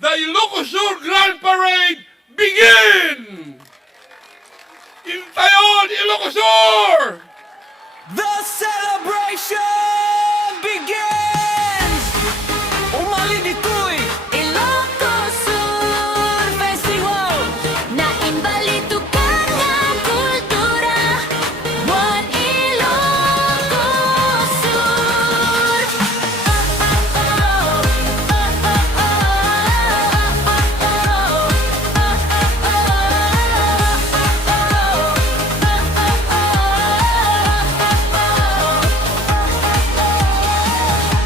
the Ilocosur Grand Parade begin! Intayon, Ilocosur! The celebration begins! Umali dito'y Ilocosur Festival na inbalitukan nga kultura. One Ilocosur.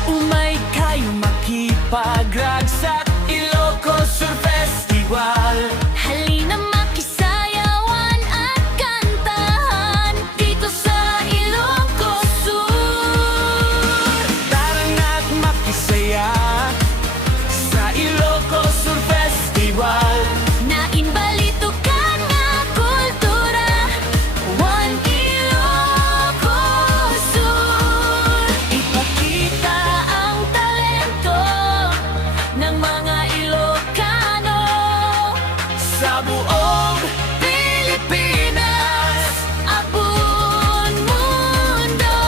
umay kayo makipag-ragsak Ilocosur Festival. Halina makisayawan at kantahan dito sa Ilocosur. Tara na't makisaya sa Ilocosur Festival. Na inbalitukan nga kultura. One Ilocosur. Ipakita ang talento ng mga Ilocano Sa buong Pilipinas at buong mundo.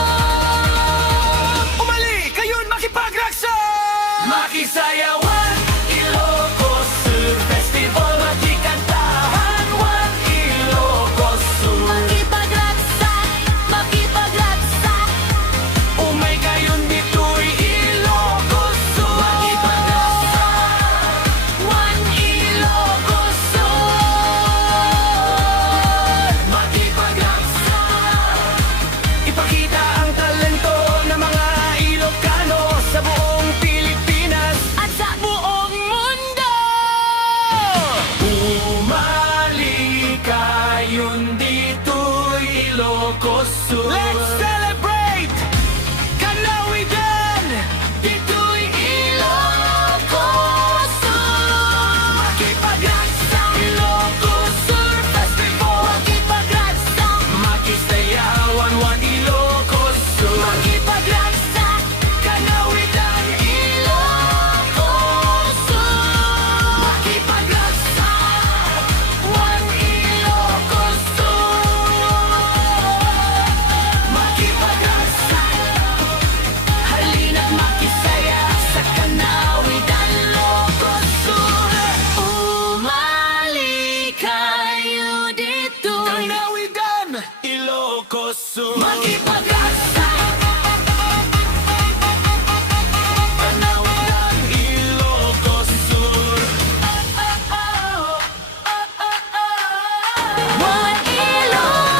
umali kayo'n makipag-ragsak! Makisayawan Ilocosur Festival. Makikantahan One Ilocosur. Makipagraksak, makipagraksak. Umay kayo'n dito'y Ilocosur. One Ilocosur. Makipag-ragsak. Ipakita ang talento ng mga Ilocano sa buong Pilipinas. At sa buong mundo. Umali kayo'n dito'y Ilocosur. Let's celebrate! Kanawigan! Dito'y Ilocosur. Makipag-ragsak Ilocosur Festival. Makipagraksak, Makisayawan One Ilocosur. makipagraksak. Kanawigan Ilocosur. Makipag-ragsak One Ilocosur. Makipag-ragsak. Halina't makisaya sa Kanawigan Ilocosur. Umali kayo dito. Kanawigan Ilocosur. Makipagraksak, Kanawigan Ilocosur. One Ilocosur.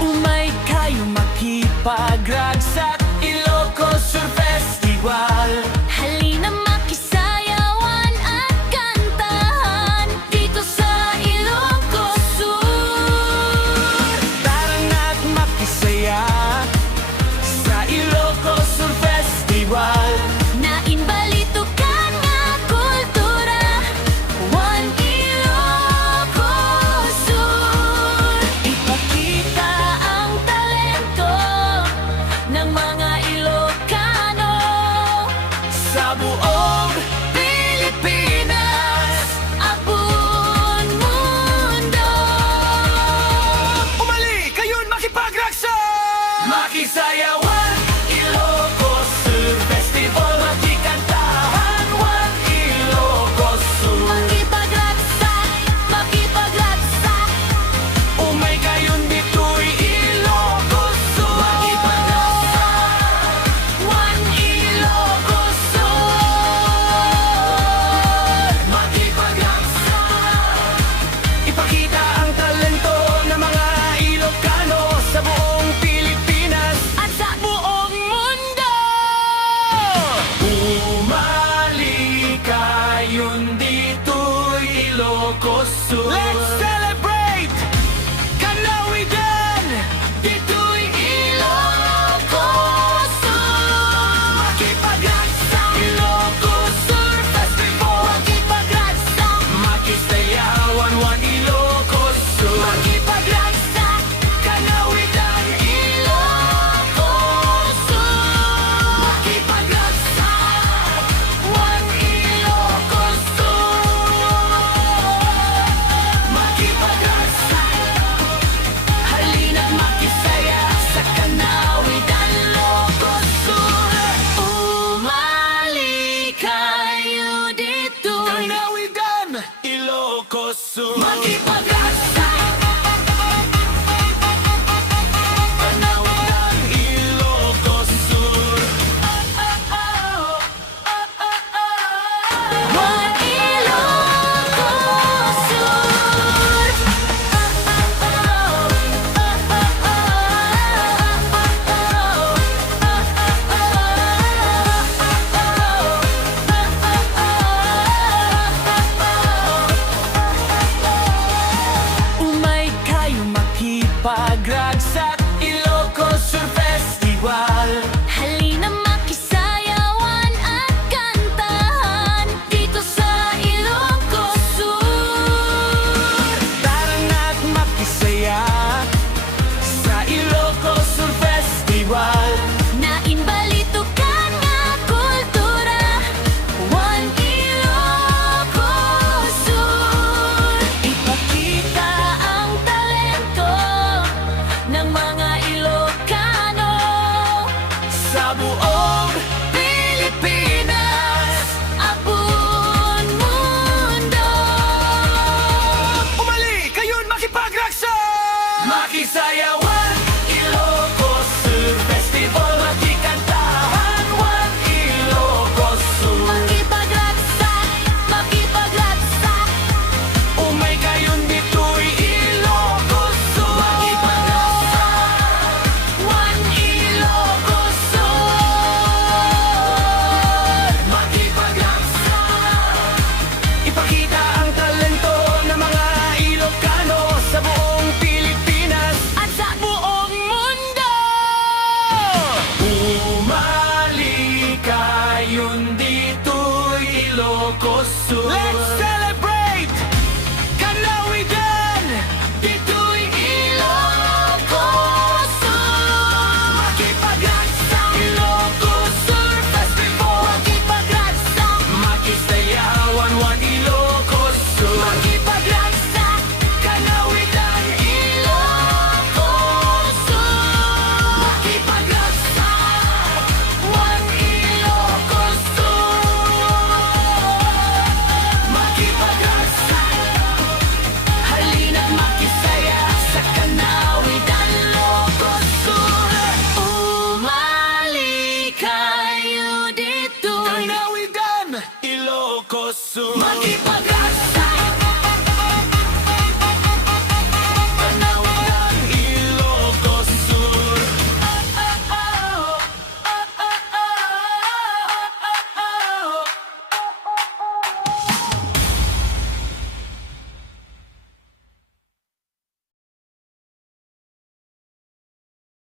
Umay kayo makipag-ragsak Ilocosur Festival. Halina makisayawan at kantahan dito sa Ilocosur. Tara na't makisaya sa Ilocosur Festival. Na inbalitukan nga kultura. One Ilocosur. Ipakita Ang talento ng mga Ilocano sa buong Pilipinas at buong mundo. umali kayo'n makipag-ragsak! Makisayawan Ilocosur Festival. Makikantahan One Ilocosur. Makipagraksak, makipagraksak. Umay kayo'n dito'y Ilocosur. One Ilocosur. Ilocos Sur. Let's celebrate!